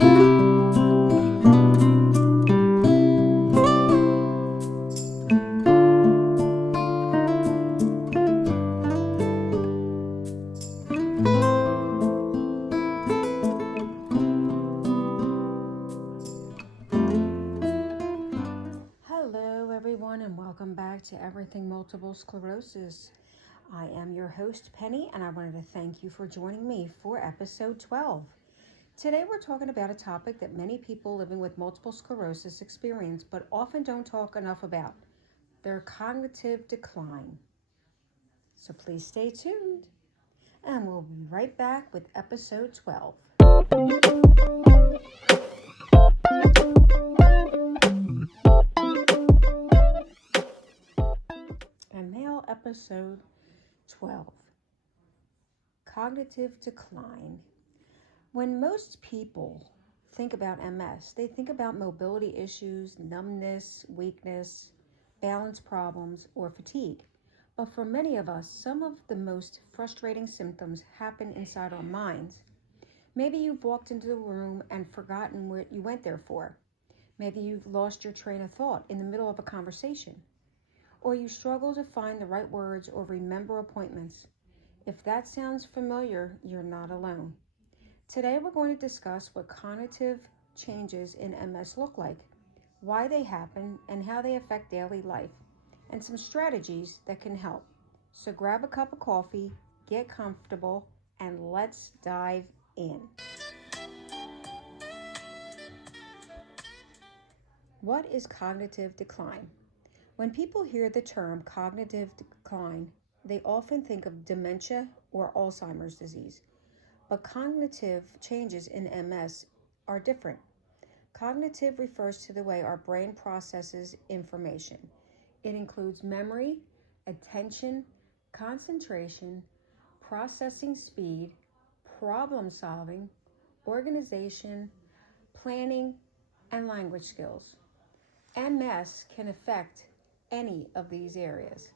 Hello, everyone, and welcome back to Everything Multiple Sclerosis. I am your host, Penny, and I wanted to thank you for joining me for episode 12. Today, we're talking about a topic that many people living with multiple sclerosis experience but often don't talk enough about their cognitive decline. So please stay tuned, and we'll be right back with episode 12. And now, episode 12 Cognitive Decline. When most people think about MS, they think about mobility issues, numbness, weakness, balance problems, or fatigue. But for many of us, some of the most frustrating symptoms happen inside our minds. Maybe you've walked into the room and forgotten what you went there for. Maybe you've lost your train of thought in the middle of a conversation. Or you struggle to find the right words or remember appointments. If that sounds familiar, you're not alone. Today we're going to discuss what cognitive changes in MS look like, why they happen, and how they affect daily life, and some strategies that can help. So grab a cup of coffee, get comfortable, and let's dive in. What is cognitive decline? When people hear the term cognitive decline, they often think of dementia or Alzheimer's disease. But cognitive changes in MS are different. Cognitive refers to the way our brain processes information. It includes memory, attention, concentration, processing speed, problem solving, organization, planning, and language skills. MS can affect any of these areas.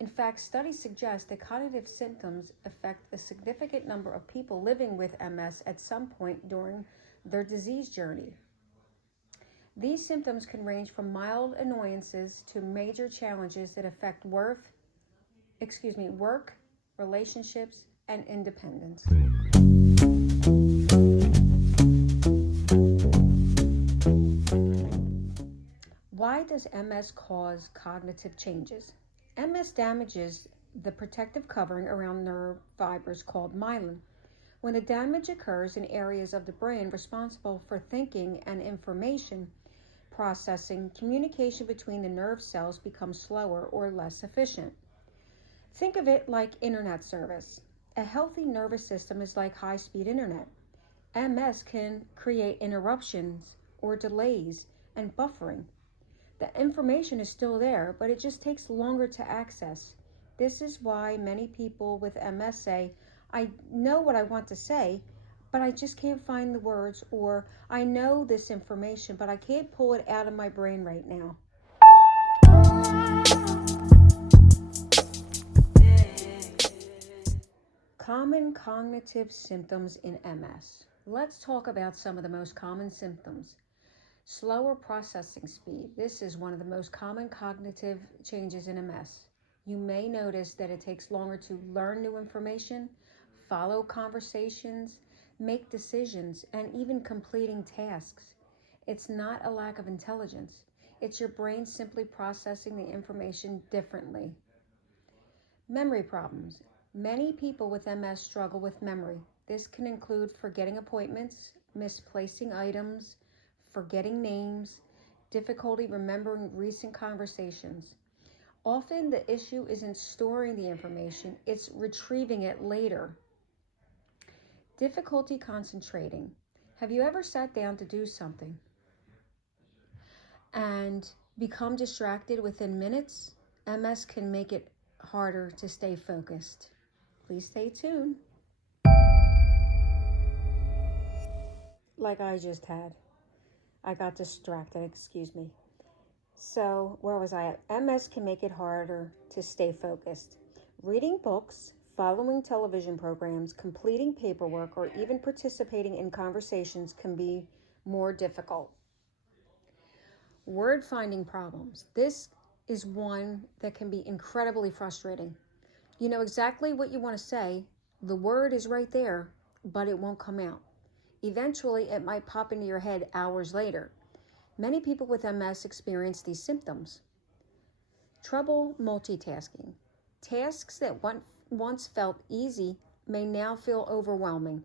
In fact, studies suggest that cognitive symptoms affect a significant number of people living with MS at some point during their disease journey. These symptoms can range from mild annoyances to major challenges that affect work, relationships, and independence. Why does MS cause cognitive changes? MS damages the protective covering around nerve fibers called myelin. When the damage occurs in areas of the brain responsible for thinking and information processing, communication between the nerve cells becomes slower or less efficient. Think of it like internet service. A healthy nervous system is like high-speed internet. MS can create interruptions or delays and buffering. The information is still there, but it just takes longer to access. This is why many people with MS say, I know what I want to say, but I just can't find the words, or I know this information, but I can't pull it out of my brain right now. Common cognitive symptoms in MS. Let's talk about some of the most common symptoms. Slower processing speed. This is one of the most common cognitive changes in MS. You may notice that it takes longer to learn new information, follow conversations, make decisions, and even completing tasks. It's not a lack of intelligence. It's your brain simply processing the information differently. Memory problems. Many people with MS struggle with memory. This can include forgetting appointments, misplacing items, forgetting names, difficulty remembering recent conversations. Often the issue isn't storing the information, it's retrieving it later. Difficulty concentrating. Have you ever sat down to do something and become distracted within minutes? MS can make it harder to stay focused. Please stay tuned. Like I just had. I got distracted, excuse me. So, where was I at? MS can make it harder to stay focused. Reading books, following television programs, completing paperwork, or even participating in conversations can be more difficult. Word finding problems. This is one that can be incredibly frustrating. You know exactly what you want to say, the word is right there, but it won't come out. Eventually, it might pop into your head hours later. Many people with MS experience these symptoms. Trouble multitasking. Tasks that once felt easy may now feel overwhelming.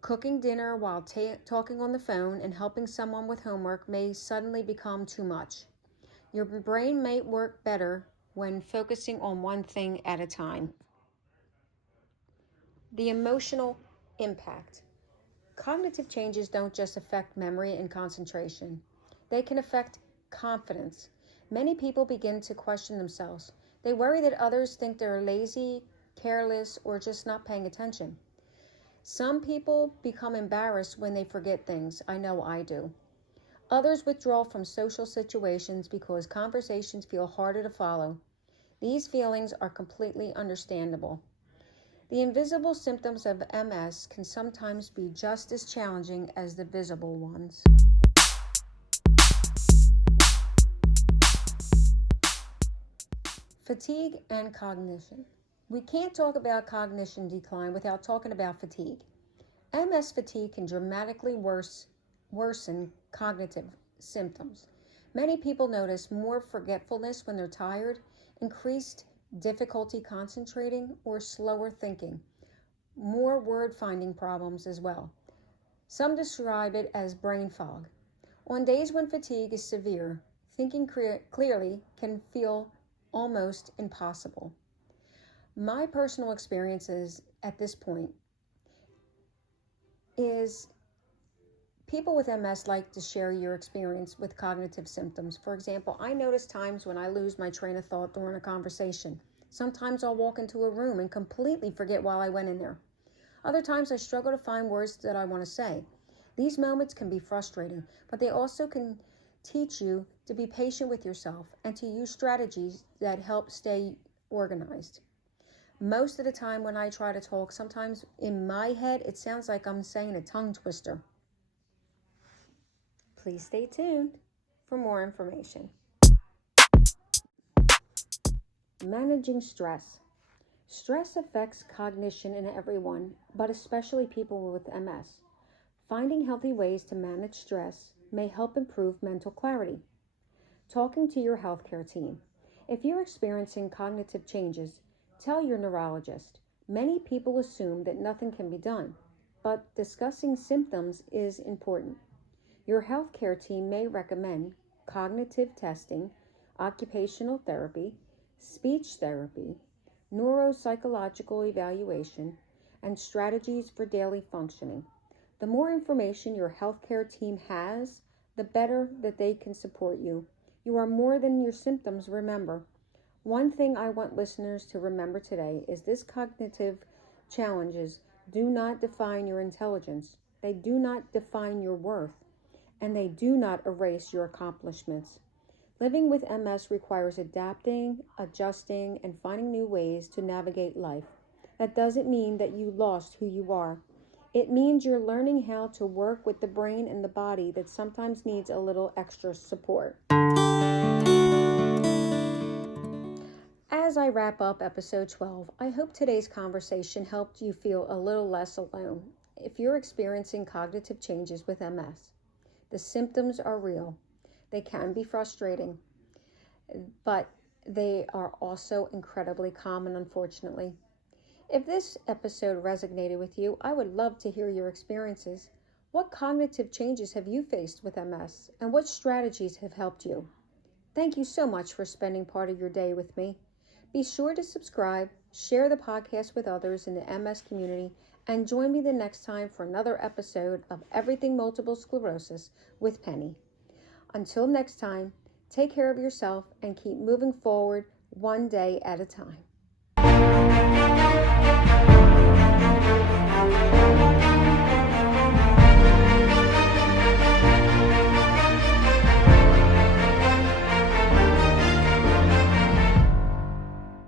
Cooking dinner while talking on the phone and helping someone with homework may suddenly become too much. Your brain may work better when focusing on one thing at a time. The emotional impact. Cognitive changes don't just affect memory and concentration. They can affect confidence. Many people begin to question themselves. They worry that others think they're lazy, careless, or just not paying attention. Some people become embarrassed when they forget things. I know I do. Others withdraw from social situations because conversations feel harder to follow. These feelings are completely understandable. The invisible symptoms of MS can sometimes be just as challenging as the visible ones. Fatigue and cognition. We can't talk about cognition decline without talking about fatigue. MS fatigue can dramatically worsen cognitive symptoms. Many people notice more forgetfulness when they're tired, increased difficulty concentrating, or slower thinking, more word finding problems as well. Some describe it as brain fog. On days when fatigue is severe, thinking clearly can feel almost impossible. My personal experiences at this point is people with MS like to share your experience with cognitive symptoms. For example, I notice times when I lose my train of thought during a conversation. Sometimes I'll walk into a room and completely forget why I went in there. Other times I struggle to find words that I want to say. These moments can be frustrating, but they also can teach you to be patient with yourself and to use strategies that help stay organized. Most of the time when I try to talk, sometimes in my head it sounds like I'm saying a tongue twister. Please stay tuned for more information. Managing stress. Stress affects cognition in everyone, but especially people with MS. Finding healthy ways to manage stress may help improve mental clarity. Talking to your healthcare team. If you're experiencing cognitive changes, tell your neurologist. Many people assume that nothing can be done, but discussing symptoms is important. Your healthcare team may recommend cognitive testing, occupational therapy, speech therapy, neuropsychological evaluation, and strategies for daily functioning. The more information your healthcare team has, the better that they can support you. You are more than your symptoms, remember. One thing I want listeners to remember today is this: cognitive challenges do not define your intelligence. They do not define your worth, and they do not erase your accomplishments. Living with MS requires adapting, adjusting, and finding new ways to navigate life. That doesn't mean that you lost who you are. It means you're learning how to work with the brain and the body that sometimes needs a little extra support. As I wrap up episode 12, I hope today's conversation helped you feel a little less alone. If you're experiencing cognitive changes with MS, the symptoms are real. They can be frustrating, but they are also incredibly common, unfortunately. If this episode resonated with you, I would love to hear your experiences. What cognitive changes have you faced with MS, and what strategies have helped you? Thank you so much for spending part of your day with me. Be sure to subscribe, share the podcast with others in the MS community, and join me the next time for another episode of Everything Multiple Sclerosis with Penny. Until next time, take care of yourself and keep moving forward one day at a time.